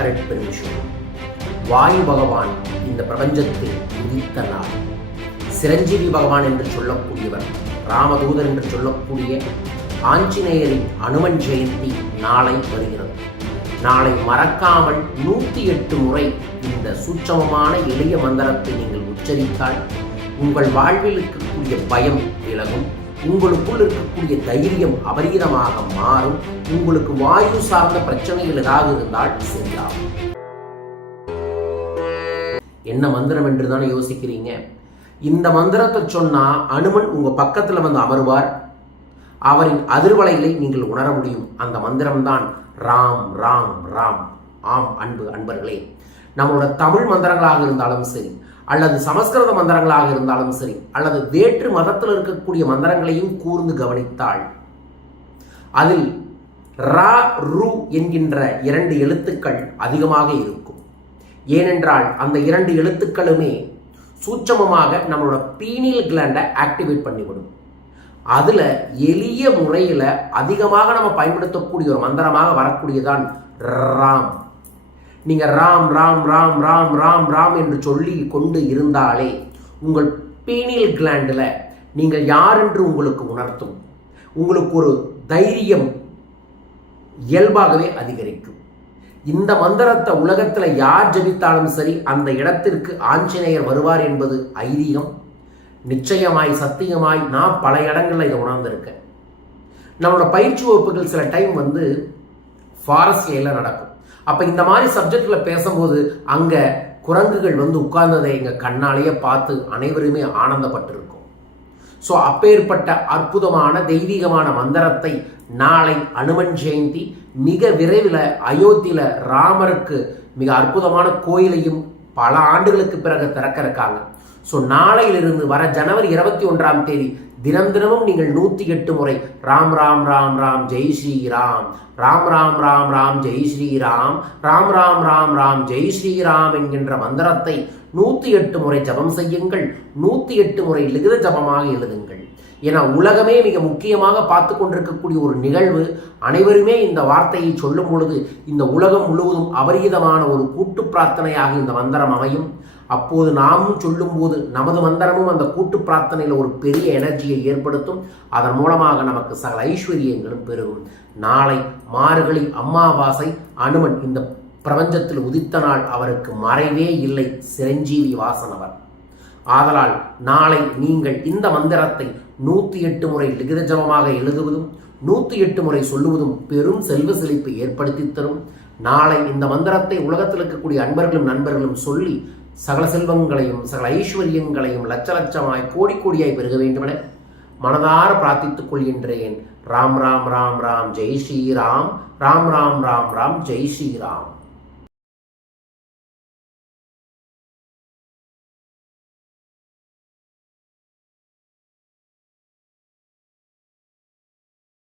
அருட்பெருமிஷம் வாயு பகவான் இந்த பிரபஞ்சத்தில் உதித்த நாள் சிரஞ்சீவி பகவான் என்று சொல்லக்கூடியவர் ராமதூதர் என்று சொல்லக்கூடிய ஆஞ்சநேயரின் அனுமன் ஜெயந்தி நாளை வருகிறது. நாளை மறக்காமல் நூற்றி எட்டு முறை இந்த சூட்சமமான எளிய மந்திரத்தை நீங்கள் உச்சரித்தால் உங்கள் வாழ்வில் இருக்கக்கூடிய பயம் விலகும். உங்களுக்குள் இருக்கக்கூடிய தைரியம் அபரீதமாக மாறும். உங்களுக்கு வாயு சார்ந்த பிரச்சனைகள் ஏதாவது இருந்தால் சரியாகும் என்ன மந்திரம் என்று தானே யோசிக்கிறீங்க? இந்த மந்திரத்தை சொன்னா அனுமன் உங்க பக்கத்துல வந்து அமருவார். அவரின் அதிர்வலைகளை நீங்கள் உணர முடியும். அந்த மந்திரம்தான் ராம் ராம் ராம். ஆம் அன்பு அன்பர்களே. நம்மளோட தமிழ் மந்திரங்களாக இருந்தாலும் சரி அல்லது சமஸ்கிருத மந்திரங்களாக இருந்தாலும் சரி அல்லது வேற்று மதத்தில் இருக்கக்கூடிய மந்திரங்களையும் கூர்ந்து கவனித்தாள். அதில் ரா ரு என்கின்ற இரண்டு எழுத்துக்கள் அதிகமாக இருக்கும். ஏனென்றால் அந்த இரண்டு எழுத்துக்களுமே சூட்சமமாக நம்மளோட பீனியல் கிளாண்டை ஆக்டிவேட் பண்ணிவிடும். அதில் எளிய முறையில் அதிகமாக நம்ம பயன்படுத்தக்கூடிய ஒரு மந்திரமாக வரக்கூடியதான் ராம். நீங்கள் ராம் ராம் ராம் ராம் ராம் ராம் என்று சொல்லி கொண்டு இருந்தாலே உங்கள் பீனியல் கிளாண்டில் நீங்கள் யார் என்று உங்களுக்கு உணர்த்தும்? உங்களுக்கு ஒரு தைரியம் இயல்பாகவே அதிகரிக்கும். இந்த மந்திரத்தை உலகத்தில் யார் ஜபித்தாலும் சரி அந்த இடத்திற்கு ஆஞ்சநேயர் வருவார் என்பது ஐதீகம். நிச்சயமாய் சத்தியமாய் நான் பல இடங்களில் இதை உணர்ந்திருக்கேன். நம்மளோட பயிற்சி வகுப்புகள் சில டைம் வந்து ஃபாரஸ்ட் ஏரியில் நடக்கும். அப்போ இந்த மாதிரி சப்ஜெக்டில் பேசும்போது அங்கே குரங்குகள் வந்து உட்கார்ந்ததை எங்கள் கண்ணாலேயே பார்த்து அனைவருமே ஆனந்தப்பட்டிருக்கும். ஸோ அப்பேற்பட்ட அற்புதமான தெய்வீகமான மந்திரத்தை நாளை அனுமன் ஜெயந்தி மிக விரைவில் அயோத்தியில் ராமருக்கு மிக அற்புதமான கோயிலையும் பல ஆண்டுகளுக்கு பிறகு திறக்க இருக்காங்க ஸோ நாளையிலிருந்து வர ஜனவரி இருபத்தி ஒன்றாம் தேதி தினம் தினமும் நீங்கள் நூற்றி எட்டு முறை ராம் ராம் ராம் ராம் ஜெய் ஸ்ரீ ராம் ராம் ராம் ராம் ராம் ஜெய் ஸ்ரீராம் ராம் ராம் ராம் ராம் ஜெய் ஸ்ரீராம் என்கின்ற மந்திரத்தை நூற்றி எட்டு முறை ஜபம் செய்யுங்கள். நூற்றி எட்டு முறை லிகித ஜபமாக எழுதுங்கள். என உலகமே மிக முக்கியமாக பார்த்து கொண்டிருக்கக்கூடிய ஒரு நிகழ்வு. அனைவருமே இந்த வார்த்தையை சொல்லும் பொழுது இந்த உலகம் முழுவதும் அபரீதமான ஒரு கூட்டு பிரார்த்தனையாக இந்த மந்திரம் அமையும். அப்போது நாமும் சொல்லும்போது நமது மந்திரமும் அந்த கூட்டு பிரார்த்தனையில் ஒரு பெரிய எனர்ஜியை ஏற்படுத்தும். அதன் மூலமாக நமக்கு சகல ஐஸ்வர்யங்களும் பெருகும். நாளை மார்கழி அம்மாவாசை அனுமன் இந்த பிரபஞ்சத்தில் உதித்த நாள். அவருக்கு மறைவே இல்லை சிரஞ்சீவி வாசனவர் ஆதலால் நாளை நீங்கள் இந்த மந்திரத்தை நூற்றி எட்டு முறை லிகித ஜபமாக எழுதுவதும் நூற்றி எட்டு முறை சொல்லுவதும் பெரும் செல்வ செழிப்பை ஏற்படுத்தி தரும். நாளை இந்த மந்திரத்தை உலகத்தில் இருக்கக்கூடிய அன்பர்களும் நண்பர்களும் சொல்லி சகல செல்வங்களையும் சகல ஐஸ்வர்யங்களையும் லட்ச லட்சமாய் கோடி கோடியாய் பெருக வேண்டுமென மனதார பிரார்த்தித்துக் கொள்கின்றேன். ராம் ராம் ராம் ராம் ஜெய் ஸ்ரீராம். ராம் ராம் ராம் ராம் ஜெய் ஸ்ரீராம்.